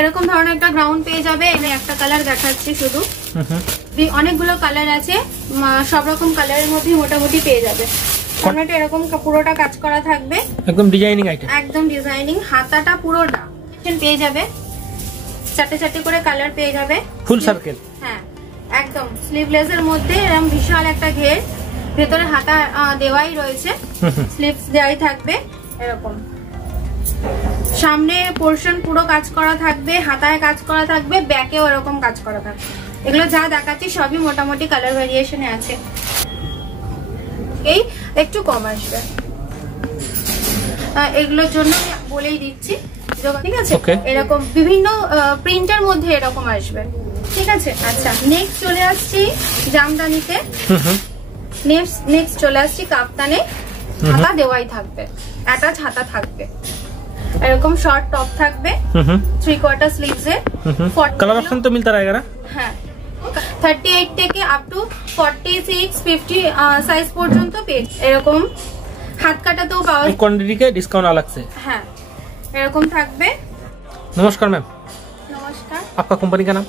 এরকম ধরনের একটা গ্রাউন্ড পেয়ে যাবে। আমি একটা কালার দেখাচ্ছি শুধু, অনেকগুলো কালার আছে, সব রকম কালারের মধ্যে মোটামুটি পেয়ে যাবে। সামনেটা এরকম পুরোটা কাজ করা থাকবে, একদম ডিজাইনিং আইটেম, একদম ডিজাইনিং। হাতাটা পুরোটা পেয়ে যাবে, চারটে চারটে করে কালার পেয়ে যাবে, ফুল সার্কেল। হ্যাঁ একদম স্লিভলেস এর মধ্যে এরকম বিশাল একটা ঘের, ভেতরে হাতা দেওয়াই রয়েছে, স্লিভস দেওয়াই থাকবে এরকম। সামনে পোরশন পুরো কাজ করা থাকবে, হাতায় কাজ করা থাকবে, ব্যাকেও এরকম কাজ করা থাকবে। এগুলো যা দেখাচ্ছি সবই মোটামুটি কালার ভ্যারিয়েশনে আছে, এই একটু কম আসবে। এগুলোর জন্য আমি বলেই দিচ্ছি, ঠিক আছে? এরকম বিভিন্ন প্রিন্টের মধ্যে এরকম আসবে, ঠিক আছে? আচ্ছা, নেক্সট চলে আসছি জামদানিতে। নেক্সট চলে আসছি কাপ্তানে, হাতা দেওয়াই থাকবে, অ্যাটাচ হাতা থাকবে, এরকম শর্ট টপ থাকবে, 3/4 স্লিভস এ। কালার অপশন তো মিলতা रहेगा ना? হ্যাঁ, 38 থেকে আপ টু 46, 50 সাইজ পর্যন্ত পেয়ে এরকম। হাত কাটাতেও পাওয়া যায়, क्वांटिटी के डिस्काउंट अलग से। হ্যাঁ এরকম থাকবে। नमस्कार मैम। नमस्कार। आपका कंपनी का नाम?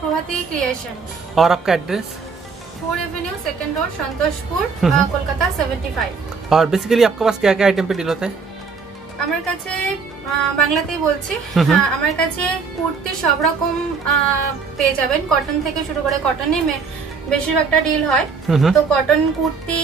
प्रभाती क्रिएशन। और आपका address? 4 Avenue, second road, Santoshpur, Kolkata 75। और बेसिकली आपके पास क्या क्या आइटम पे डील होता है? আমার কাছে বাংলাতেই বলছি, আমার কাছে কুর্তি সব রকম পেয়ে যাবেন, কটন থেকে শুরু করে, কটনে বেশিরভাগটা ডিল হয়, তো কটন কুর্তি,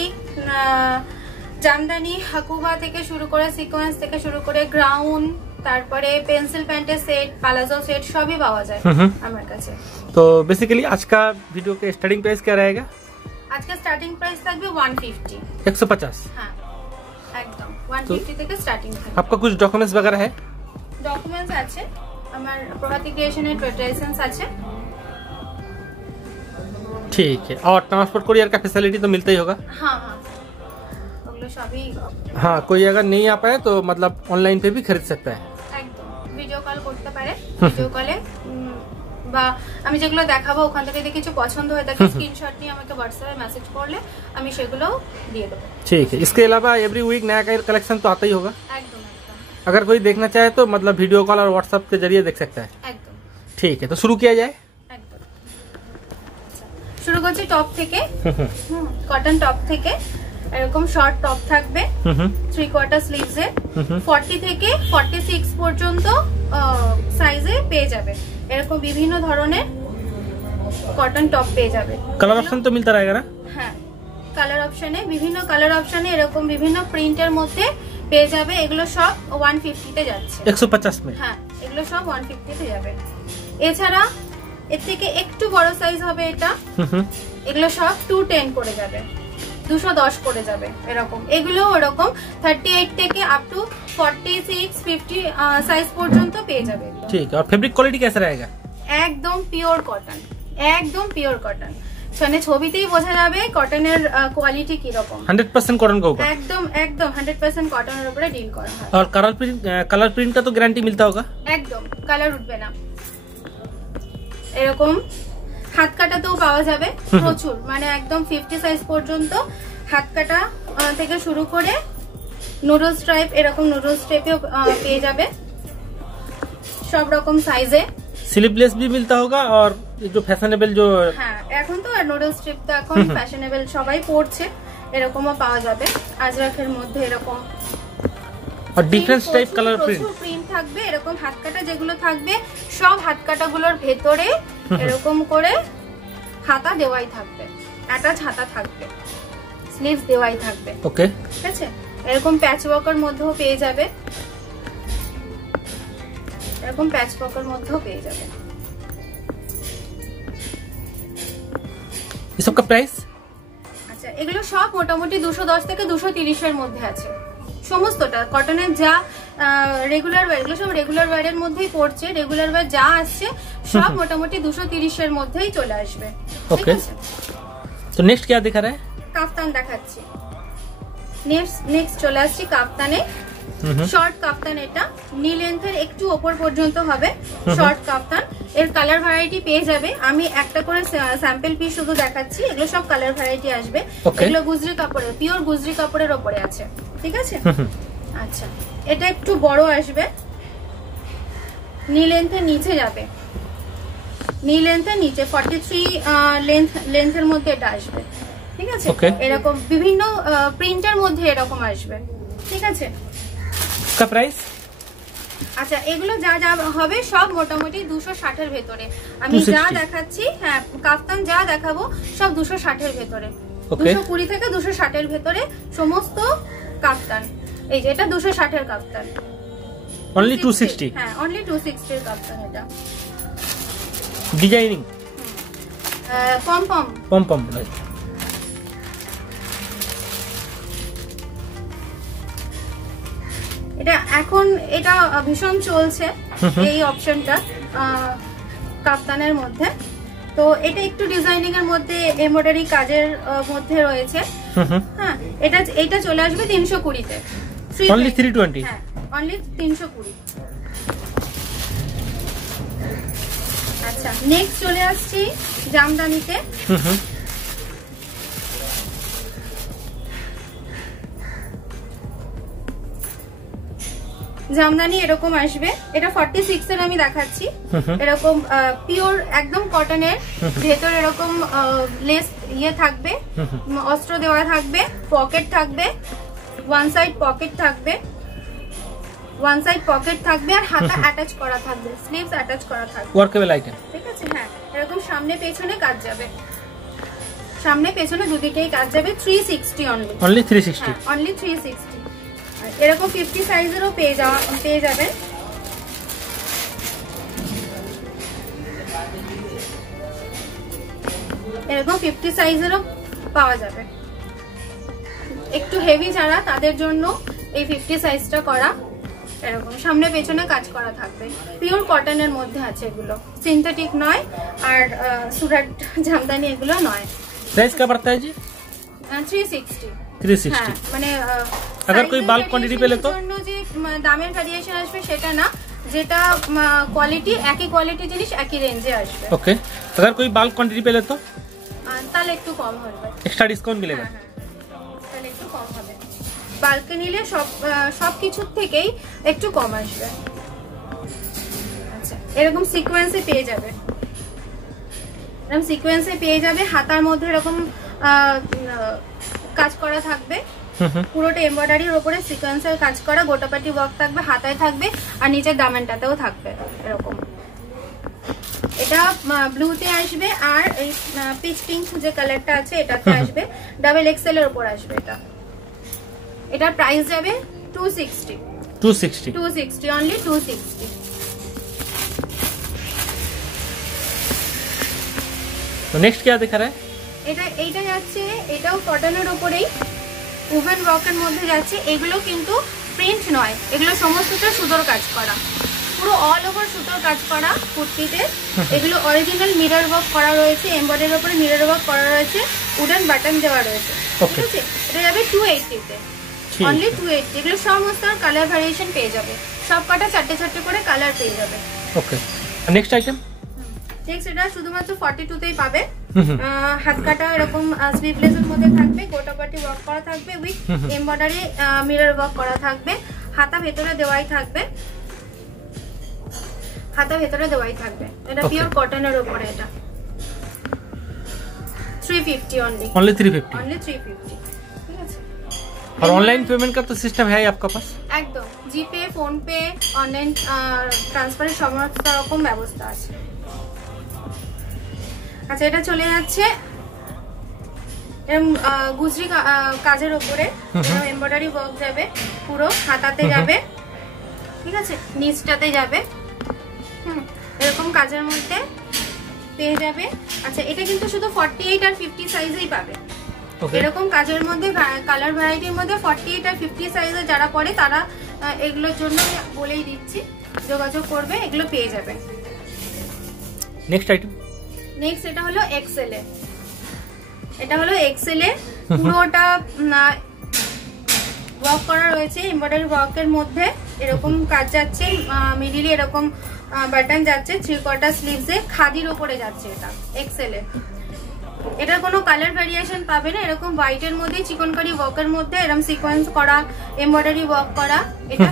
জামদানি, হাকুবা থেকে শুরু করে, সিকোয়েন্স থেকে শুরু করে, গ্রাউন্ড, তারপরে পেন্সিল প্যান্টের সেট, প্লাজো সেট সবই পাওয়া যায় আমার কাছে। तो बेसिकली आज का वीडियो के स्टार्टिंग प्राइस क्या रहेगा? आज का स्टार्टिंग प्राइस থাকবে 150। 150? হ্যাঁ একদম 150 থেকে স্টার্টিং থাকবে। आपका कुछ डॉक्यूमेंट्स वगैरह है? डॉक्यूमेंट्स আছে, আমার প্রভাতী ক্রিয়েশনের ট্রেড লাইসেন্স আছে। ठीक है। और ट्रांसपोर्ट कुरियर का फैसिलिटी तो मिलता ही होगा? हाँ हाँ, ওগুলো সবই। हाँ, कोई अगर नहीं आ पाए तो मतलब ऑनलाइन पे भी खरीद सकता है। একদম ভিডিও কল করতে পারে, ভিডিও কলে বা আমি যেগুলো দেখাবো ওখান থেকে যদি কিছু পছন্দ হয় তাকে স্ক্রিনশট নিয়ে আমাকে হোয়াটসঅ্যাপে মেসেজ করলে আমি সেগুলো দিয়ে দেবো। ठीक है। इसके अलावा एवरी वीक नया कलेक्शन तो आता ही होगा? একদম একদম। अगर कोई देखना चाहे तो मतलब वीडियो कॉल और व्हाट्सएप के जरिए देख सकता है? একদম। ठीक है, तो शुरू किया जाए। একদম। শুরু করছি টপ থেকে। কটন টপ থেকে এরকম শর্ট টপ থাকবে, 3/4 স্লিভস এ, 40 থেকে 46 পর্যন্ত সাইজে পেয়ে যাবে। এরকম বিভিন্ন ধরনের কটন টপ পেয়ে যাবে। कलर ऑप्शन तो मिलता रहेगा ना? হ্যাঁ, কালার অপশনে, বিভিন্ন কালার অপশনে এরকম বিভিন্ন প্রিন্টের মধ্যে পেয়ে যাবে। এগুলো সব 150 তে যাচ্ছে। 150 में? হ্যাঁ, এগুলো সব 150 তে যাবে। এছাড়া এর থেকে একটু বড় সাইজ হবে এটা, এগুলো সব 210 করে যাবে, 210 করে যাবে এরকম। এগুলো এরকম 38 থেকে আপ টু 46, 50 সাইজ পর্যন্ত পেয়ে যাবে। ठीक है। और फैब्रिक क्वालिटी कैसा रहेगा? একদম পিওর কটন, একদম পিওর কটন। মানে ছবিতেই বোঝা যাবে কটনের কোয়ালিটি কি রকম। 100% कॉटन का होगा? একদম একদম 100% কটনের উপরে ডিল করা হয়। और कलर प्रिंट का तो गारंटी मिलता होगा? একদম কালার উঠবে না। এরকম হাত কাটাতেও পাওয়া যাবে প্রচুর, মানে একদম 50 সাইজ পর্যন্ত হাত কাটা থেকে শুরু করে নুডল স্ট্রাইপ, এরকম নুডল স্ট্রাইপেও পেয়ে যাবে সব রকম সাইজে। स्लीवलेस भी मिलता होगा और जो फैशनेबल जो, হ্যাঁ এখন তো নুডল স্ট্রিপ তো এখন ফ্যাশনেবল সবাই পরছে, এরকমও পাওয়া যাবে আজরাকের মধ্যে এরকম। और डिफरेंट टाइप कलर প্রিন্ট থাকবে, এরকম হাত কাটা যেগুলো থাকবে সব হাত কাটাগুলোর ভেতরে এরকম করে হাতা দেওয়াই থাকবে, অ্যাটাচ হাতা থাকবে, স্লিভস দেওয়াই থাকবে। ओके, ঠিক আছে? এরকম প্যাচ ওয়ার্কের মধ্যেও পেয়ে যাবে, এরকম প্যাচ ওয়ার্কের মধ্যেও পেয়ে যাবে। ये सब का प्राइस? আচ্ছা, এগুলো সব মোটামুটি 210 থেকে 230 এর মধ্যে আছে সমস্তটা। কটনের যা রেগুলার ওয়্যার, এগুলো সব রেগুলার ওয়্যারের মধ্যেই পড়ছে, রেগুলার ওয়্যার যা আসছে সব মোটামুটি 230 এর মধ্যেই চলে আসবে। ओके, तो नेक्स्ट क्या दिखा रहा है? কাফতান দেখাচ্ছি। নেক্সট চলে আসছি কাফতানে। শর্ট কাফতান, এটা নি লেন্থের একটু ওপর পর্যন্ত হবে শর্ট কাফতান। এর কালার ভ্যারাইটি পেয়ে যাবে, আমি একটা করে স্যাম্পল পিস শুধু দেখাচ্ছি, এগুলো সব কালার ভ্যারাইটি আসবে। এগুলো গুজরি কাপড়ের, পিওর গুজরি কাপড়ের ওপরে আছে, ঠিক আছে? আচ্ছা, এটা একটু বড় আসবে, নি লেন্থের নিচে যাবে, নি লেন্থের নিচে 43 লেন্থের মধ্যে এটা আসবে, ঠিক আছে। এরকম বিভিন্ন প্রিন্টের মধ্যে এরকম আসবে, ঠিক আছে। इसका प्राइस? আচ্ছা, এগুলো যা যা হবে সব মোটামুটি 260 এর ভেতরে। আমি যা দেখাচ্ছি, হ্যাঁ কাফতান যা দেখাবো সব 260 এর ভেতরে, 220 থেকে 260 এর ভেতরে সমস্ত কাফতান। এই যে এটা 260 এর কাফতান, অনলি 260। হ্যাঁ অনলি 260 এর কাফতান। এটা ডিজাইনিং পম পম পম পম। এটা এখন এটা ভীষণ চলছে এই অপশনটা কাফতানের মধ্যে। তো এটা একটু ডিজাইনিং এর মধ্যে এমব্রয়ডারি কাজের মধ্যে রয়েছে। হ্যাঁ এটা চলে আসবে 320 তে, অনলি 320। হ্যাঁ অনলি 320। আচ্ছা, নেক্সট চলে আসছি জামদানিতে। জামদানি এরকম আসবে, এটা 46 এর আমি দেখাচ্ছি। এরকম পিওর একদম কটনের, ভেতর এরকম লেস ইয়ে থাকবে, অস্ত্র দেওয়া থাকবে, পকেট থাকবে, ওয়ান সাইড পকেট থাকবে, ওয়ান সাইড পকেট থাকবে, আর হাতা অ্যাটাচ করা থাকবে, স্লিভস অ্যাটাচ করা থাকবে, ওয়ার্কেবল আইটেম, ঠিক আছে। হ্যাঁ এরকম সামনে পেছনে কাজ যাবে, সামনে পেছনে দুদিকেই কাজ যাবে। 360 অনলি 360, অনলি 360। এরকম 50 সাইজেরও পেয়ে যাবে। এরকম 50 সাইজেরও পাওয়া যাবে। একটু হেভি যারা তাদের জন্য এই 50 সাইজটা করা। এরকম সামনে পেছনে কাজ করা থাকবে, পিওর কটনের মধ্যে আছে, এগুলো সিনথেটিক নয়, আর সুরাট জামদানি এগুলো নয়। प्राइस क्या पड़ता है जी? 360। হ্যাঁ মানে अगर कोई बाल्क क्वांटिटी पे ले तो যে দামের ভেরিয়েশন আসবে সেটা না, যেটা কোয়ালিটি একই কোয়ালিটি জিনিস একই রেঞ্জে আসবে। ओके, अगर कोई बाल्क क्वांटिटी पे ले तो তাহলে একটু কম হবে, एक्स्ट्रा डिस्काउंट मिलेगा। তাহলে একটু কম হবে, বাল্কে নিলে সব কিছুর থেকেই একটু কম আসবে। আচ্ছা, এরকম সিকোয়েন্সে পেয়ে যাবে, এরকম সিকোয়েন্সে পেয়ে যাবে। হাতার মধ্যে এরকম কাজ করা থাকবে, পুরোটা এমব্রয়ডারির উপরে সিকোয়েন্সের কাজ করা, গোটাপাটি ওয়ার্ক থাকবে, হাতায় থাকবে, আর নিচের দামেনটাতেও থাকবে এরকম। এটা ব্লুতে আসবে, আর এই পিচ পিঙ্ক যে কালারটা আছে এটাতে আসবে, ডাবল এক্সেল এর উপর আসবে। এটা প্রাইস যাবে 260 অনলি 260। तो नेक्स्ट क्या दिखा रहा है? এইটা যাচ্ছে, এটাও কটনের উপরেই ওভেন ওয়ার্কের মধ্যে যাচ্ছে। এগুলো কিন্তু প্রিন্ট নয়, এগুলো সমস্তটা সুতোর কাজ করা, পুরো অল ওভার সুতোর কাজ করা কুর্তিতে। এগুলো অরিজিনাল মিরর ওয়ার্ক করা রয়েছে, এমব্রয়ডারির উপরে মিরর ওয়ার্ক করা রয়েছে, উডেন বাটন দেওয়া রয়েছে, ঠিক আছে। এটা যাবে 280 তে, অনলি 280। এগুলো সমস্ত কালার ভ্যারিয়েশন পেয়ে যাবে, সব কটা চারটে চারটে করে কালার পেয়ে যাবে। ওকে, নেক্সট আইটেম। নেক্সট এটা শুধুমাত্র 42 তেই পাবে। হাত কাটা এরকম স্লিভলেসের মধ্যে থাকবে, গোটাপাটি ওয়ার্ক করা থাকবে, উইথ এমব্রয়ডারি মিরর ওয়ার্ক করা থাকবে, হাতা ভেতরে দেওয়াই থাকবে, হাতা ভেতরে দেওয়াই থাকবে। এটা পিওর কটনের উপরে। এটা 350 অনলি 350। ঠিক আছে। और ऑनलाइन पेमेंट का तो सिस्टम है आपका पास? একদম, জিপে, ফোন পে, অনলাইন ট্রান্সফারের সমস্ত রকম ব্যবস্থা আছে। আচ্ছা, এটা চলে যাচ্ছে গুজরি কাজের উপরে, এমব্রয়ডারি ওয়ার্ক যাবে, পুরো হাতাতে যাবে, ঠিক আছে, নিচটাতে যাবে, এরকম কাজের মধ্যে পেয়ে যাবে। আচ্ছা, এটা কিন্তু শুধু 48 আর 50 সাইজেই পাবে। এরকম কাজের মধ্যে কালার ভ্যারাইটির মধ্যে 48 আর 50 সাইজে যারা পড়ে তারা এগুলোর জন্য বলেই দিচ্ছি, যোগাযোগ করবে, এগুলো পেয়ে যাবে। Next item. নেক্সট এটা হলো এক্সেল এ, এটা হলো এক্সেল এ, পুরোটা ওয়ার্ক করা রয়েছে, এমব্রয়ডারি ওয়ার্কের মধ্যে এরকম কাজ যাচ্ছে, মিডিলে এরকম বাটন যাচ্ছে, 3/4 স্লিভসে খাদির উপরে যাচ্ছে। এটা এক্সেল এ, এটার কোনো কালার ভ্যারিয়েশন পাবে না। এরকম হোয়াইটের মধ্যে চিকনকারি ওয়ার্কের মধ্যে এরকম সিকোয়েন্স করা, এমব্রয়ডারি ওয়ার্ক করা, এটা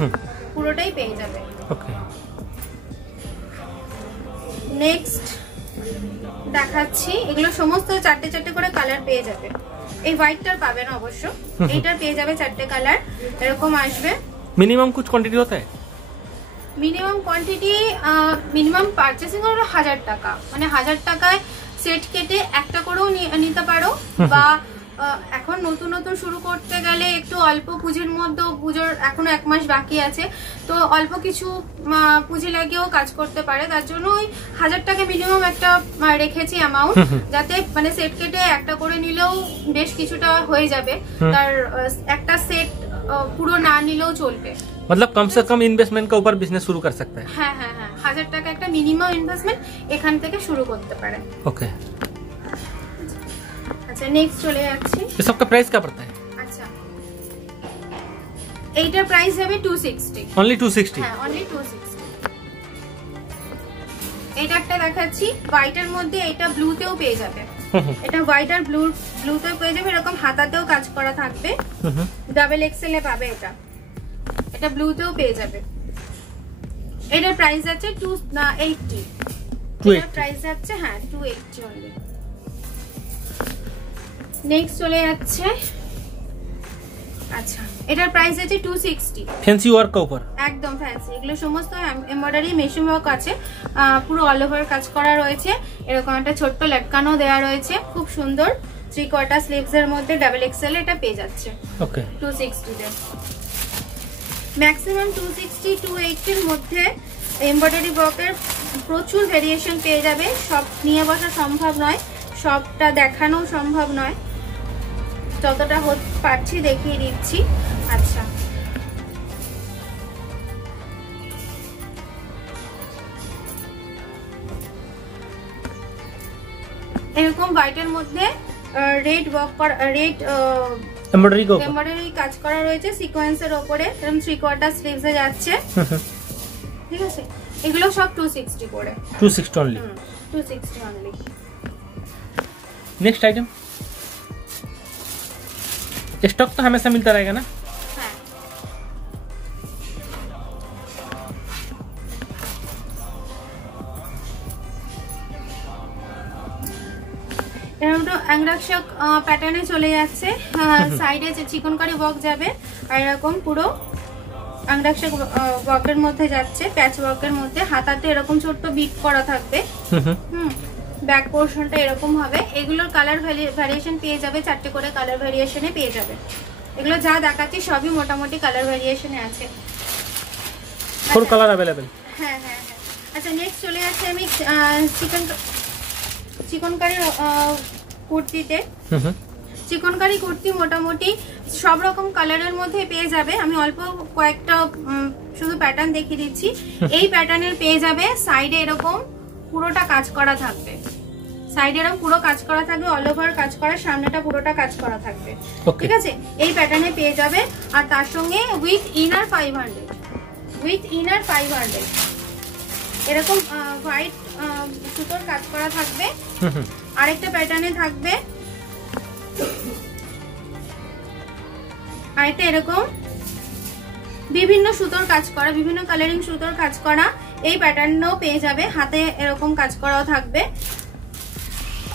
পুরোটাই পেয়ে যাবে। ওকে, নেক্সট দেখাচ্ছি, এগুলো সমস্ত চারটে চারটে করে কালার পেয়ে যাবে। এই হোয়াইটটার পাবে না অবশ্য, এইটার পেয়ে যাবে চারটে কালার, এরকম আসবে। मिनिमम कुछ क्वांटिटी होता है? মিনিমাম কোয়ান্টিটি, মিনিমাম পারচেসিং হলো 1000 টাকা, মানে 1000 টাকায় সেট কেটে একটা করেও নিতে পারো, বা এখন নতুন নতুন শুরু করতে গেলে একটু অল্প পুঁজির মধ্যে, পুজোর এখনো 1 মাস বাকি আছে, তো অল্প কিছু পুঁজি লাগিয়েও কাজ করতে পারে। তার জন্য ওই 1000 টাকা মিনিমাম একটা রেখেছি অ্যামাউন্ট, যাতে মানে সেট কেটে একটা করে নিলেও বেশ কিছুটা হয়ে যাবে, তার একটা সেট পুরো না নিলেও চলবে। मतलब कम से कम इन्वेस्टमेंट के ऊपर बिजनेस शुरू कर सकता है। হ্যাঁ হ্যাঁ হ্যাঁ, 1000 টাকা একটা মিনিমাম ইনভেস্টমেন্ট এখান থেকে শুরু করতে পারে। ओके, আচ্ছা নেক্সট চলে যাচ্ছি। ये सबका प्राइस क्या पड़ता है? আচ্ছা এইটার প্রাইস হবে 260। ओनली 260? হ্যাঁ অনলি 260। এটা একটা দেখাচ্ছি হোয়াইটের মধ্যে, এটা ব্লুতেও পেয়ে যাবে, এটা হোয়াইট আর ব্লুতেও পেয়ে যাবে, এরকম হাতাতেও কাজ করা থাকবে, ডাবল এক্সেল এ পাবে এটা, এটা ব্লুতেও পেয়ে যাবে। এটার প্রাইস আছে 280। এটার প্রাইস আছে হ্যাঁ 280 অনলি। নেক্সট চলে যাচ্ছে, আচ্ছা এটার প্রাইস আছে 260। फैंसी वर्क का ऊपर একদম ফ্যান্সি, এগুলো সমস্ত এমব্রয়ডারি মেশিন ওয়ার্ক আছে, পুরো অল ওভার কাজ করা রয়েছে, এরকম একটা ছোট্ট লটকানো দেওয়া রয়েছে, খুব সুন্দর 3/4 স্লিভস এর মধ্যে ডাবল এক্সেল এটা পেয়ে যাচ্ছে। ओके, 260 তে ম্যাক্সিমাম 260 280 এর মধ্যে এমব্রয়ডারি ওয়ার্কের প্রচুর ভেরিয়েশন পেয়ে যাবে। সব নিয়ে বসা সম্ভব নয়, সবটা দেখানো সম্ভব নয়, যতটা পারছি দেখিয়ে দিচ্ছি। আচ্ছা এরকম হোয়াইটের মধ্যে রেড ওয়ার্ক করা, রেড এমব্রয়ডারি কাজ করা রয়েছে সিকোয়েন্সের উপরে, এরকম 3/4 স্লিভস এ যাচ্ছে, ঠিক আছে। এগুলো সব 260 করে, 260 only. 260 only. Next item, stock तो हमेशा मिलता रहेगा ना? হ্যাঁ এরকম তো অ্যাংরাকশক প্যাটার্নে চলে যাচ্ছে, সাইডে যে চিকনকারি ওয়ার্ক যাবে, আর এরকম পুরো অ্যাংরাকশক ওয়ার্কের মধ্যে যাচ্ছে, প্যাচ ওয়ার্কের মধ্যে, হাতাতে এরকম ছোট্ট বিট করা থাকবে, ব্যাক পোর্শনটা এরকম হবে। এগুলোর কালার ভ্যারিয়েশন পেয়ে যাবে, 4টে করে কালার ভ্যারিয়েশনে পেয়ে যাবে। এগুলো যা দেখাচ্ছি সবই মোটামুটি কালার ভ্যারিয়েশনে আছে, 4 কালার अवेलेबल। হ্যাঁ হ্যাঁ হ্যাঁ। আচ্ছা নেক্সট চলে যাচ্ছে আমি চিকনকারি কুর্তিতে। চিকনকারি কুর্তি মোটামুটি সব রকম কালারের মধ্যে পেয়ে যাবে, আমি অল্প কয়েকটা শুধু প্যাটার্ন দেখিয়ে দিচ্ছি। এই প্যাটার্নের পেয়ে যাবে, সাইডে এরকম পুরোটা কাজ করা থাকবে, সাইডে এরকম পুরো কাজ করা থাকবে, অল ওভার কাজ করা, সামনেটা পুরোটা কাজ করা থাকবে, ঠিক আছে। এই প্যাটার্নে পেয়ে যাবে, আর তার সঙ্গে উইথ ইনার 500, উইথ ইনার 500 এরকম হোয়াইট সুতোর কাজ করা থাকবে। আরেকটা প্যাটার্নে থাকবে, আরেকটা এরকম বিভিন্ন সুতোর কাজ করা, বিভিন্ন কালারিং সুতোর কাজ করা, এই প্যাটার্নও পেয়ে যাবে, হাতে এরকম কাজ করাও থাকবে।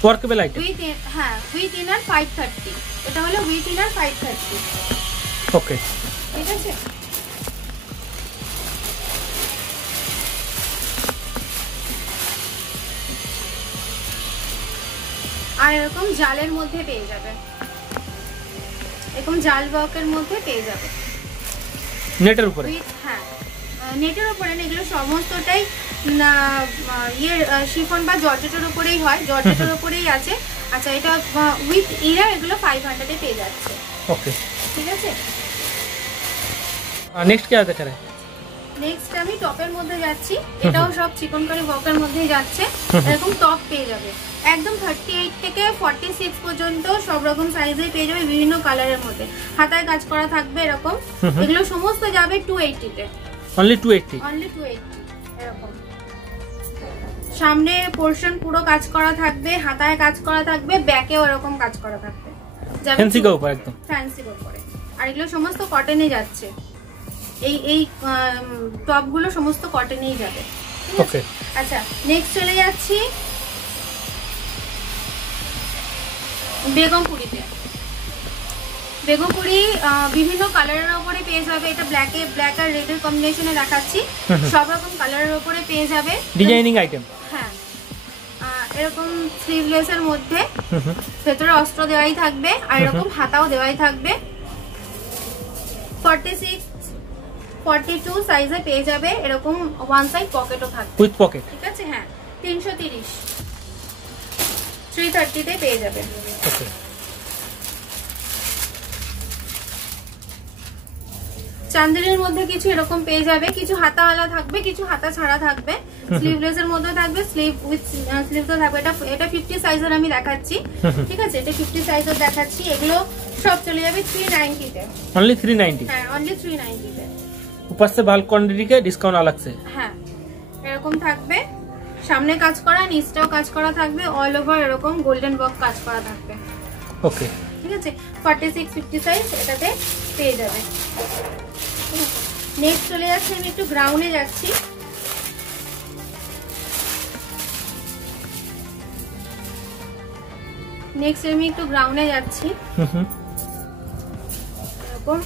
ওয়ার্কেবল আইটেম, উইথ হ্যাঁ উইথ ইনার 530, এটা হলো উইথ ইনার 530। ওকে ঠিক আছে। আর এরকম জালের মধ্যে পেয়ে যাবে, এরকম জাল ওয়ার্কের মধ্যে পেয়ে যাবে, নেটের উপরে। হ্যাঁ নেটের উপরে না, এগুলো সমস্তটাই শিফন বা জর্জেটের উপরেই হয়, জর্জেটের উপরেই আছে। আচ্ছা এটা উইথ ইনার, এগুলো 500 এ পেয়ে যাচ্ছে। ওকে ঠিক আছে। নেক্সট কি আছে করে? নেক্সট আমি টপের মধ্যে যাচ্ছি, এটাও সব চিকনকারি ওয়ার্কের মধ্যেই যাচ্ছে। এরকম টপ পেয়ে যাবে, একদম 38 থেকে 46 পর্যন্ত সব রকম সাইজে পেয়ে যাবে, বিভিন্ন কালারের মধ্যে, হাতায় কাজ করা থাকবে এরকম। এগুলো সমস্ত যাবে 280 তে, অনলি 280, অনলি 280 এরকম। সামনে পোরশন পুরো কাজ করা থাকবে, হাতায় কাজ করা থাকবে, ব্যাকেও এরকম কাজ করা থাকবে, ফ্যান্সি কা উপর একদম ফ্যান্সি উপরে। আর এগুলো সমস্ত কটনে যাচ্ছে, এই টপ গুলো সমস্ত কটনেই যাবে, ঠিক ওকে আচ্ছা নেক্সট চলে যাচ্ছি বেগমপুরিতে। বেগমপুরি বিভিন্ন কালারের উপরে পেয়ে যাবে, এটা ব্ল্যাক আর রেড এর কম্বিনেশনে দেখাচ্ছি, সব রকম কালারের উপরে পেয়ে যাবে, ডিজাইনিং আইটেম। হ্যাঁ এরকম স্লিভলেস এর মধ্যে ভেতরে অস্ত্র দেওয়াই থাকবে আর এরকম হাতাও দেওয়াই থাকবে। 46 42 সাইজে পেয়ে যাবে, এরকম ওয়ান সাইড পকেটও থাকবে উইথ পকেট, ঠিক আছে। হ্যাঁ 330 330 তে পেয়ে যাবে। ওকে চান্দেরির মধ্যে কিছু এরকম পেয়ে যাবে, কিছু হাতাওয়ালা থাকবে, কিছু হাতা ছাড়া থাকবে, স্লিভলেস এর মধ্যে থাকবে, স্লিভ উইথ স্লিভ তো থাকবে। এটা 50 সাইজের আমি দেখাচ্ছি, ঠিক আছে, এটা 50 সাইজের দেখাচ্ছি। এগুলো সব চলে যাবে 390 তে, অনলি 390। হ্যাঁ অনলি 390 তে। ऊपर से बाल क्वांटिटी के डिस्काउंट अलग से। হ্যাঁ এরকম থাকবে, সামনে কাজ করা, নিচটাও কাজ করা থাকবে, অল ওভার এরকম গোল্ডেন ওয়ার্ক কাজ করা থাকবে। ওকে ঠিক আছে 46 50 সাইজ এটাতে পেয়ে যাবে। নেক্সট চলে যাচ্ছে, আমি একটু গ্রাউন্ডে যাচ্ছি। নেক্সট আমি একটু গ্রাউন্ডে যাচ্ছি, এরকম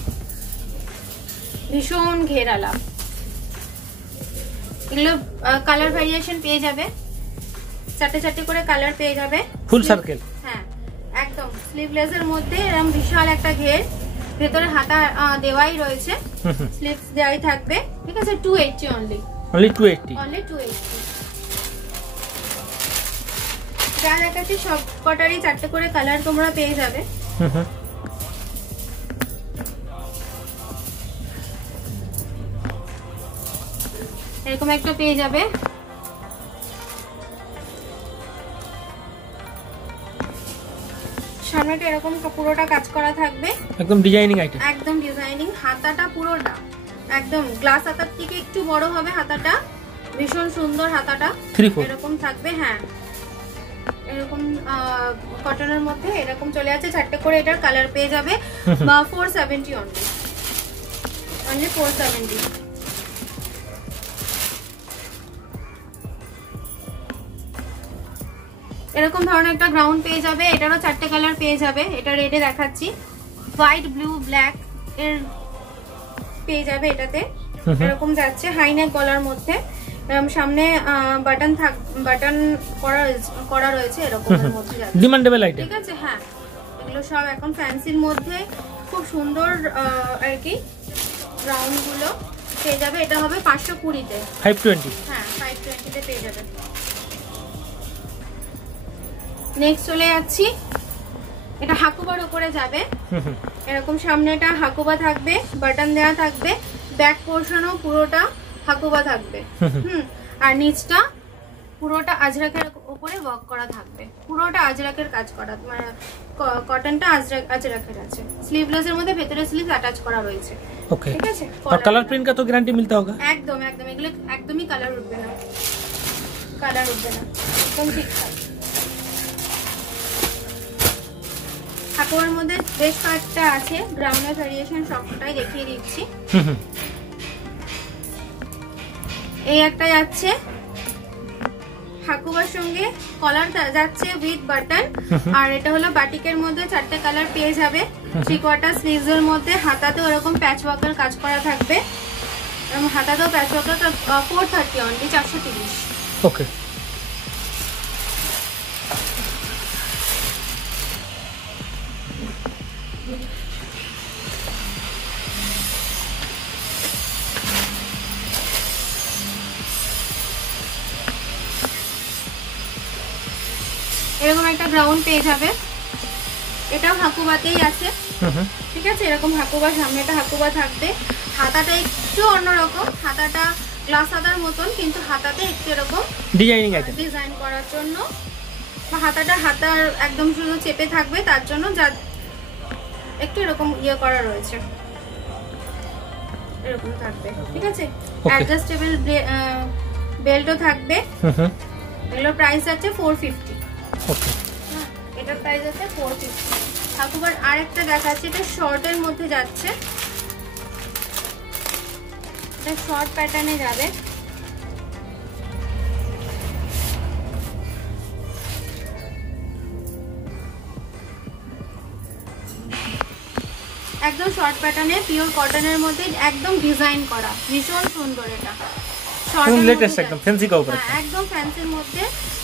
ভীষণ ঘেরালা, এগুলো কালার ভ্যারিয়েশন পেয়ে যাবে, চারটে চারটে করে কালার পেয়ে যাবে, ফুল সার্কেল। হ্যাঁ একদম স্লিভলেস এর মধ্যে এরকম বিশাল একটা ঘের, ভেতরে হাতা দেওয়াই রয়েছে, স্লিভস দেওয়াই থাকবে, ঠিক আছে। 280 অনলি 280 অনলি 280। যা দেখাচ্ছি সব কটারই চারটে করে কালার তোমরা পেয়ে যাবে। এরকম একটা পেয়ে যাবে, সামনেটা এরকম পুরোটা কাজ করা থাকবে, একদম ডিজাইনিং আইটেম, একদম ডিজাইনিং। হাতাটা পুরোটা একদম গ্লাস হাতার থেকে একটু বড় হবে হাতাটা, ভীষণ সুন্দর হাতাটা, এরকম থাকবে। হ্যাঁ এরকম কটনের মধ্যে এরকম চলে আছে, চারটে করে এটার কালার পেয়ে যাবে। 470 অনলি 470। এরকম ধরনের একটা গ্রাউন্ড পেয়ে যাবে, এটারও চারটে কালার পেয়ে যাবে। এটা রেডে দেখাচ্ছি, হোয়াইট ব্লু ব্ল্যাক এর পেয়ে যাবে এটাতে, এরকম যাচ্ছে হাই নেক গলার মধ্যে, সামনে বাটন করা রয়েছে, এরকম এর মধ্যে যাচ্ছে, ডিমান্ডেবল আইটেম, ঠিক আছে। হ্যাঁ এগুলো সব এখন ফ্যান্সির মধ্যে খুব সুন্দর আর কি গ্রাউন্ড গুলো পেয়ে যাবে। এটা হবে 520 তে, 520, হ্যাঁ 520 তে পেয়ে যাবে। নেক্সট চলে যাচ্ছি, এটা হাকুবার উপরে যাবে, এরকম সামনে এটা হাকুবা থাকবে, বাটন দেওয়া থাকবে, ব্যাক পোর্শনও পুরোটা হাকুবা থাকবে, আর নিচটা পুরোটা আজরাকের উপরে ওয়ার্ক করা থাকবে, পুরোটা আজরাকের কাজ করা, মানে কটনটা আজরাকের আছে, স্লিভলেস এর মধ্যে ভেতরে স্লিভ অ্যাটাচ করা রয়েছে, ओके। ঠিক আছে। और कलर प्रिंट का तो गारंटी मिलता होगा? একদম একদম, এগুলো একদমই কালার উঠবে না, কালার উঠবে না, একদম ঠিকঠাক। হাকুয়ার মধ্যে বেশ কয়েকটা আছে, গ্রাউন্ডের ভ্যারিয়েশন সবটাই দেখিয়ে দিচ্ছি। এই একটা যাচ্ছে হাকুবার সঙ্গে কলার যাচ্ছে উইথ বাটন, আর এটা হলো বাটিকের মধ্যে চারটে কালার পেয়ে যাবে, 3/4 স্লিভস এর মধ্যে, হাতাতেও এরকম প্যাচ ওয়ার্কের কাজ করা থাকবে, এবং হাতাতেও প্যাচ ওয়ার্কের 430 অনলি 430। ওকে এরকম একটা গ্রাউন্ড পেয়ে যাবে, এটাও হাকুবাতেই আছে, ঠিক আছে। এরকম হাকুবা, সামনেটা হাকুবা থাকবে, হাতাটা একটু অন্যরকম, হাতাটা গ্লাস হাতার মতন, কিন্তু হাতাতে একটু এরকম ডিজাইনিং আইটেম, ডিজাইন করার জন্য, বা হাতার একদম শুধু চেপে থাকবে তার জন্য, যা একটু এরকম ইয়ে করা রয়েছে, এরকম থাকবে, ঠিক আছে। অ্যাডজাস্টেবল বেল্টও থাকবে। এগুলোর প্রাইস আছে 450। ওকে এটার প্রাইস আছে 450। হাকুবার আরেকটা দেখাচ্ছি, এটা শর্টের মধ্যে যাচ্ছে, এটা শর্ট প্যাটার্নে যাবে, একদম শর্ট প্যাটার্নে পিওর কটনের মধ্যে একদম ডিজাইন করা, ভীষণ সুন্দর। এটা একদম লেটেস্ট, একদম ফ্যান্সি কাপড়, একদম ফ্যান্সির মধ্যে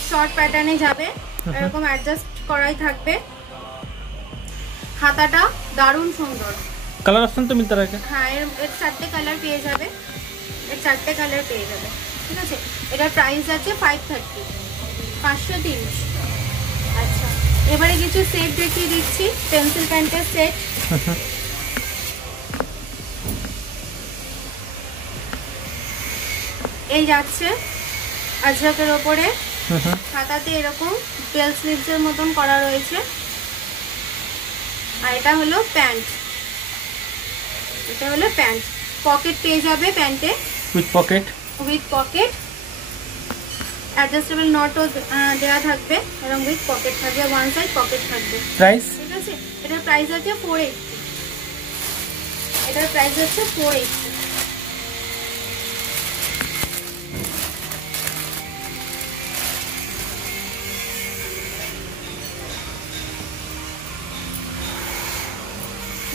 শর্ট প্যাটার্নে যাবে, এরকম অ্যাডজাস্ট করাই থাকবে। হাতাটা দারুণ সুন্দর। কালার অপশন তো মিলতে থাকে। হ্যাঁ, এর 4টে কালার পেয়ে যাবে, এর 4টে কালার পেয়ে যাবে। ঠিক আছে, এটার প্রাইস আছে 530, 530। আচ্ছা, এবারে কিছু সেট দেখিয়ে দিচ্ছি, পেন্সিল প্যান্টের সেট। এই যাচ্ছে আজরাকের ওপরে, হাতাতে এরকম বেল স্লিভসের মতন করা রয়েছে। আর এটা হলো প্যান্ট, এটা হলো প্যান্ট। পকেট পেয়ে যাবে প্যান্টে, উইথ পকেট, অ্যাডজাস্টেবল নটও দেওয়া থাকবে, এবং উইথ পকেট থাকবে, ওয়ান সাইড পকেট থাকবে। প্রাইস? ঠিক আছে, এটার প্রাইস আছে 480, এটার প্রাইস হচ্ছে 480।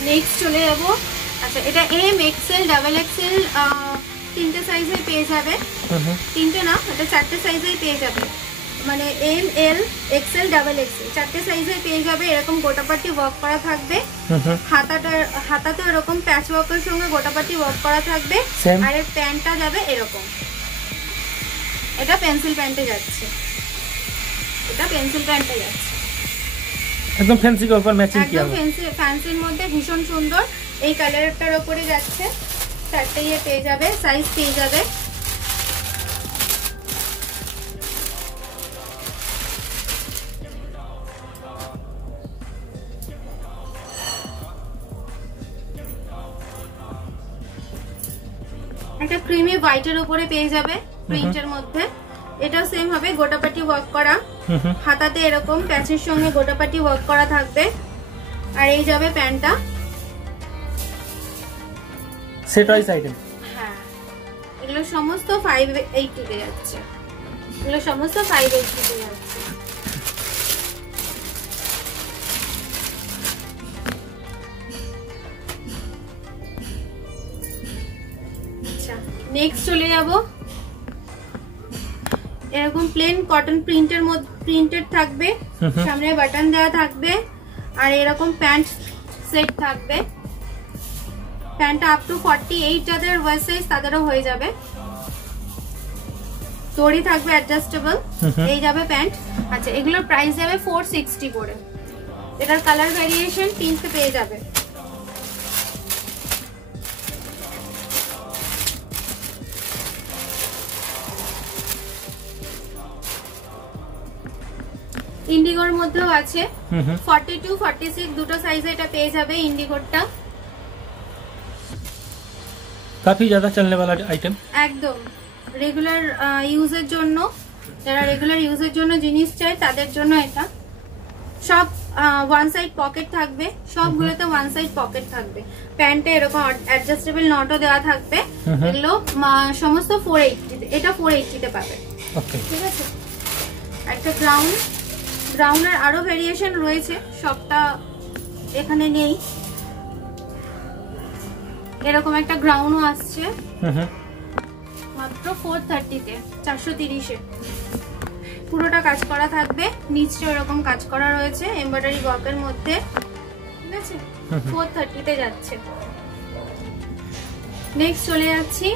নেক্সট চলে যাবো। আচ্ছা, এটা এম, এক্সেল, ডাবল এক্সেল, 3টে সাইজে পেয়ে যাবে। 3টে না, এটা 4টে সাইজেই পেয়ে যাবে, মানে এম, এল, এক্সেল, ডাবল এক্সেল 4টে সাইজে পেয়ে যাবে। এরকম গোটাপাটি ওয়ার্ক করা থাকবে, হাতাতে এরকম প্যাচ ওয়ার্কের সঙ্গে গোটাপাটি ওয়ার্ক করা থাকবে। আর এর প্যান্টটা যাবে এরকম, এটা পেন্সিল প্যান্টে যাচ্ছে, এটা পেন্সিল প্যান্টে যাচ্ছে, একদম ফ্যান্সি কাপড় ম্যাচিং কি হবে, একদম ফ্যান্সির মধ্যে ভীষণ সুন্দর। এই কালারটার উপরে যাচ্ছে, 4টে ইয়ে পেয়ে যাবে, সাইজ পেয়ে যাবে। একটা ক্রিমি হোয়াইটের উপরে পেয়ে যাবে প্রিন্টের মধ্যে, এটাও সেম হবে, গোটাপাটি ওয়ার্ক করা, হাতাতে এরকম প্যাচের সঙ্গে গোটাপাটি ওয়ার্ক করা থাকবে। আর এই যাবে প্যান্টটা, সেট ওয়াইজ আইটেম। হ্যাঁ, এগুলো সমস্ত 580 তে যাচ্ছে, এগুলো সমস্ত 580 তে যাচ্ছে। আচ্ছা, নেক্সট চলে যাব। এরকম প্লেন কটন প্রিন্টের মধ্যে প্রিন্টেড থাকবে, সামনে বাটন দেওয়া থাকবে, আর এরকম প্যান্ট সেট থাকবে। প্যান্টটা আপ টু 48, যাদের ওয়ার সাইজ তাদেরও হয়ে যাবে। দড়ি থাকবে অ্যাডজাস্টেবল, এই যাবে প্যান্ট। আচ্ছা, এগুলোর প্রাইস যাবে 460 করে। এটার কালার ভ্যারিয়েশন 3টে পেয়ে যাবে। ইন্ডিগোর মধ্যেও আছে, 42, 46 দুটো সাইজে এটা পেয়ে যাবে ইন্ডিগোরটা। काफी ज्यादा चलने वाला आइटम, একদম রেগুলার ইউজের জন্য, যারা রেগুলার ইউজের জন্য জিনিস চাই তাদের জন্য এটা। সব ওয়ান সাইড পকেট থাকবে, সবগুলোতে ওয়ান সাইড পকেট থাকবে। প্যান্টে এরকম অ্যাডজাস্টেবল নটও দেওয়া থাকবে। এগুলো সমস্ত 480, এটা 480 তে পাবে। ঠিক আছে, একটা গ্রাউন্ডের আরো ভেরিয়েশন রয়েছে, সবটা এখানে নেই। এরকম একটা গ্রাউন্ডও আসছে মাত্র 430 তে, 430 এ। পুরোটা কাজ করা থাকবে, নিচে এরকম কাজ করা রয়েছে এমব্রয়ডারি ওয়ার্কের মধ্যে। ঠিক আছে, 430 তে যাচ্ছে। নেক্সট চলে যাচ্ছি,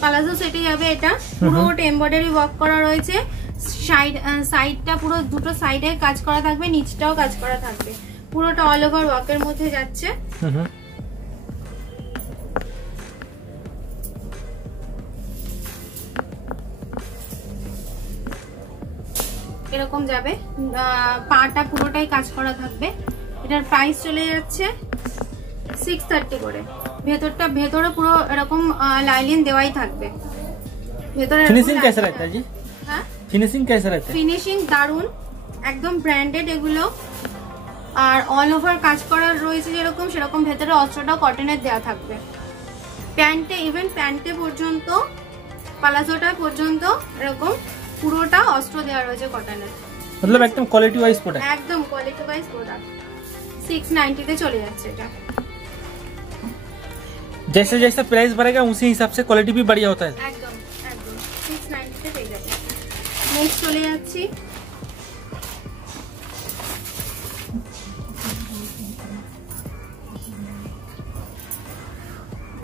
পালাজো সেটে যাবে। এটা পুরো এমব্রয়ডারি ওয়ার্ক করা রয়েছে, সাইডটা পুরো দুটো সাইডে কাজ করা থাকবে, নিচটাও কাজ করা থাকবে, পুরোটা অল ওভার ওয়ার্কের মধ্যে যাচ্ছে। এরকম যাবে, পাটা পুরোটাই কাজ করা থাকবে। এটার প্রাইস চলে যাচ্ছে 630 করে। ভেতরে পুরো এরকম লাইলিন দেওয়াই থাকবে। ভেতরে ফিনিশিং कैसा रहता है जी? হ্যাঁ, ফিনিশিং कैसा रहता है? ফিনিশিং দারুন, একদম ব্র্যান্ডেড এগুলো। আর অল ওভার কাজ করা রয়েছে যেরকম, সেরকম ভেতরে অস্ত্রটাও কটনের দেওয়া থাকবে। প্যান্টে, ইভেন প্যান্টে পর্যন্ত, পালাজোটা পর্যন্ত এরকম পুরোটা অস্ত্র দেওয়া রয়েছে কটনের। मतलब एकदम क्वालिटी वाइज प्रोडक्ट, একদম কোয়ালিটি ওয়াইজ প্রোডাক্ট। 690 তে চলে যাচ্ছে এটা। जैसे जैसे प्राइस बढ़ेगा उसी हिसाब से क्वालिटी भी बढ़िया होता है। একদম একদম 690 তে পেয়ে যাবে। নেক্সট চলে যাচ্ছি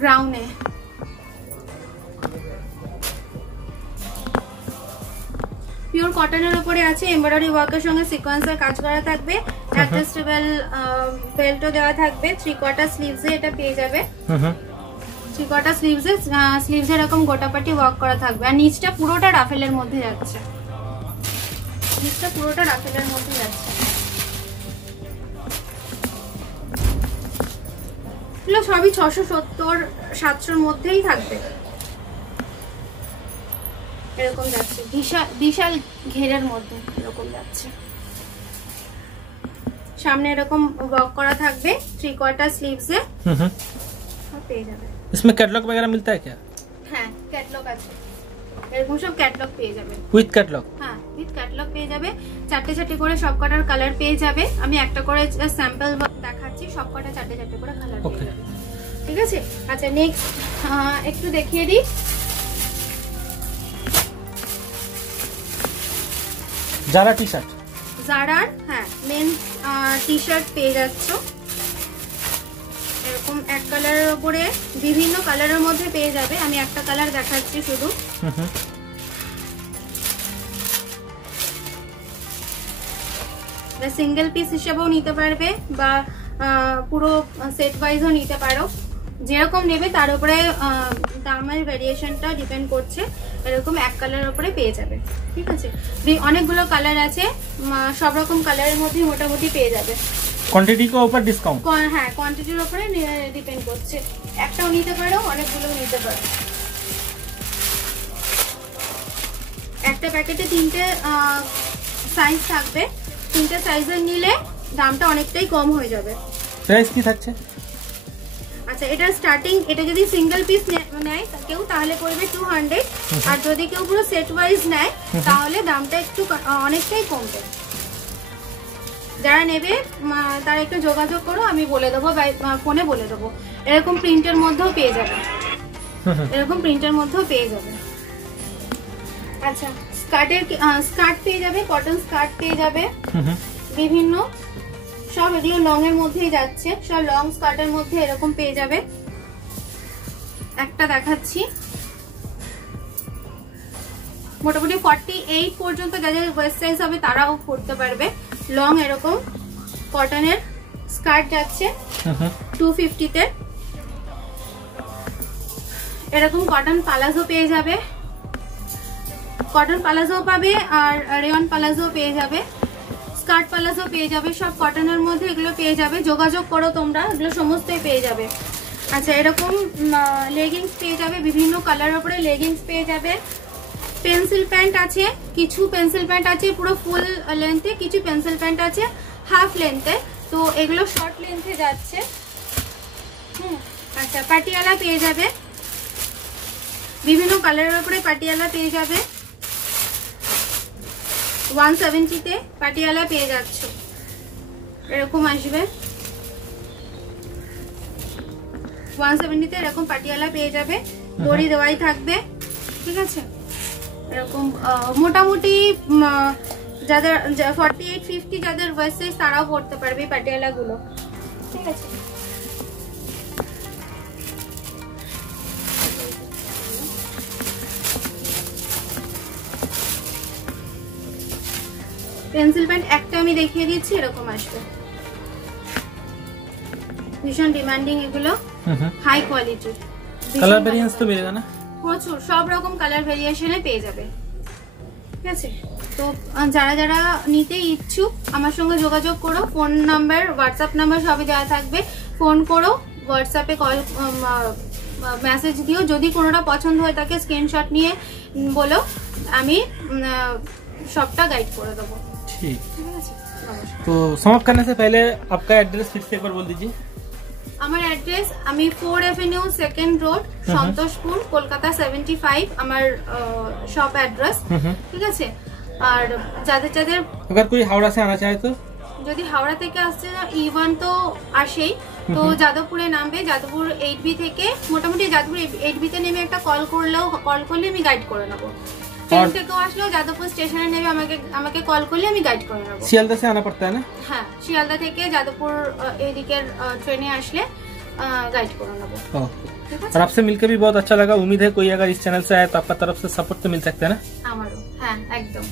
গ্রাউন্ডে। পিওর কটনের উপরে আছে, এমব্রয়ডারি ওয়ার্কের সঙ্গে সিকোয়েন্সের কাজ করা থাকবে, অ্যাডজাস্টেবল বেল্টও দেওয়া থাকবে। 3/4 স্লিভসে এটা পেয়ে যাবে। 3/4 স্লিভসে এরকম গোটাপাটি ওয়ার্ক করা থাকবে। আর নিচটা পুরোটা রাফেলের মধ্যে যাচ্ছে, নিচটা পুরোটা রাফেলের মধ্যে যাচ্ছে। এগুলো সবই 670-700 মধ্যেই থাকবে। এরকম যাচ্ছে বিশাল ঘেরের মধ্যে এরকম যাচ্ছে। সামনে এরকম ওয়ার্ক করা থাকবে 3/4 স্লিভসে পেয়ে যাবে। इसमें कैटलॉग वगैरह मिलता है क्या? হ্যাঁ ক্যাটালগ আছে, এরকম সব ক্যাটালগ পেয়ে যাবে। With catalogue? হ্যাঁ উইথ ক্যাটালগ পেয়ে যাবে। চারটে চারটে করে সব কটার কালার পেয়ে যাবে। আমি একটা করে স্যাম্পল দেখাচ্ছি, সব কটা চারটে চারটে করে কালার পেয়ে যাবে। ঠিক আছে। আচ্ছা নেক্সট একটু দেখিয়ে দিই। জারা টি শার্ট, জারার হ্যাঁ মেন টি শার্ট পেয়ে যাচ্ছ। এরকম এক কালারের উপরে বিভিন্ন কালারের মধ্যে পেয়ে যাবে। আমি একটা কালার দেখাচ্ছি শুধু। সিঙ্গেল পিস হিসেবেও নিতে পারবে বা পুরো সেট ওয়াইজও নিতে পারো, যেরকম নেবে তার উপরে দামের ভেরিয়েশনটা ডিপেন্ড করছে। এরকম এক কালারের উপরে পেয়ে যাবে। ঠিক আছে। অনেকগুলো কালার আছে, সব রকম কালারের মধ্যে মোটামুটি পেয়ে যাবে। কোয়ান্টিটি के ऊपर डिस्काउंट? হ্যাঁ কোয়ান্টিটির উপরে ডিপেন্ড করছে। একটাও নিতে পারো, অনেকগুলোও নিতে পারো। একটা প্যাকেটে 3টে সাইজ থাকবে, 3টে সাইজের নিলে দামটা অনেকটাই কম হয়ে যাবে। প্রাইস কি থাকছে? আচ্ছা এটা স্টার্টিং, এটা যদি সিঙ্গেল পিস নেয় কেউ তাহলে পড়বে 200, আর যদি কেউ পুরো সেট ওয়াইজ নেয় তাহলে দামটা একটু অনেকটাই কমবে। যারা নেবে তারা একটু যোগাযোগ করো, আমি বলে দেবো ফোনে বলে দেবো। এরকম প্রিন্টের মধ্যেও পেয়ে যাবে, এরকম প্রিন্টের মধ্যেও পেয়ে যাবে। আচ্ছা স্কার্ট পেয়ে যাবে, কটন স্কার্ট পেয়ে যাবে বিভিন্ন। সব এগুলো লং এর মধ্যেই যাচ্ছে, সব লং স্কার্টের মধ্যে এরকম পেয়ে যাবে। একটা দেখাচ্ছি, মোটামুটি 48 পর্যন্ত যাদের ওয়েস্ট সাইজ হবে তারাও পরতে পারবে। লং এরকম কটনের স্কার্ট যাচ্ছে 250 তে। এরকম কটন পালাজো পেয়ে যাবে, কটন পালাজো পাবে আর রেয়ন পালাজো পেয়ে যাবে, স্কার্ট পালাজো পেয়ে যাবে। সব কটনের মধ্যে এগুলো পেয়ে যাবে। যোগাযোগ করো তোমরা, এগুলো সমস্তই পেয়ে যাবে। আচ্ছা এরকম লেগিংস পেয়ে যাবে, বিভিন্ন কালারের উপরে লেগিংস পেয়ে যাবে। পেন্সিল প্যান্ট আছে, কিছু পেন্সিল প্যান্ট আছে পুরো ফুল লেন্থে, কিছু পেন্সিল প্যান্ট আছে হাফ লেন্থে, তো এগুলো শর্ট লেন্থে যাচ্ছে। আচ্ছা পাটিয়ালা পেয়ে যাবে, বিভিন্ন কালারের উপরে পাটিয়ালা পেয়ে যাবে। 170 তে পাটিয়ালা পেয়ে যাচ্ছ, এরকম আসবে। 170 তে এরকম পাটিয়ালা পেয়ে যাবে, দড়ি দেওয়াই থাকবে। ঠিক আছে। এরকম মোটামুটি যাদের 48-50 যাদের ওয়েস্ট সাইজ তারাও পড়তে পারবে পাটিয়ালা গুলো। ঠিক আছে। পেন্সিল প্যান্ট একটা আমি দেখিয়ে দিচ্ছি, এরকম আসবে। ভীষণ ডিমান্ডিং এগুলো, হাই কোয়ালিটির। কালার ভেরিয়েন্স তো মিলেगा না? প্রচুর, সব রকম কালার ভেরিয়েশনে পেয়ে যাবে। ঠিক আছে। তো যারা যারা নিতে ইচ্ছুক আমার সঙ্গে যোগাযোগ করো। ফোন নাম্বার, হোয়াটসঅ্যাপ নাম্বার সবই দেওয়া থাকবে। ফোন করো, হোয়াটসঅ্যাপে কল মেসেজ দিও। যদি কোনোটা পছন্দ হয় তাকে স্ক্রিনশট নিয়ে বলো, আমি सबटा गाइड করে দেব। ठीक আছে। तो समाप्त करने से पहले आपका एड्रेस फिर से एक बार बोल दीजिए। আমার অ্যাড্রেস, আমি 4 Avenue 2nd road, Santoshpur, Kolkata 75 আমার শপ অ্যাড্রেস। ঠিক আছে। আর যাদের যাদের अगर कोई हावड़ा से आना चाहे तो যদি হাওড়া থেকে আসছে E1 তো আসেই, তো যাদবপুরে নামবে, যাদবপুর 8B থেকে মোটামুটি যাদবপুর 8B তে নেমে একটা কল করলে আমি গাইড করে নেবো। ট্রেন থেকেও আসলেও যাদবপুর স্টেশনে নেমে আমাকে কল করলে আমি গাইড করে নেবো। শিয়ালদা से आना पड़ता है ना? হ্যাঁ, শিয়ালদা থেকে যাদবপুর এদিকের ট্রেনে আসলে गाइड করে নেব। और आपसे मिलकर भी बहुत अच्छा लगा। उम्मीद है कोई अगर इस चैनल से आए तो आपका तरफ से सपोर्ट तो मिल सकता है ना? আমারও, হ্যাঁ একদম।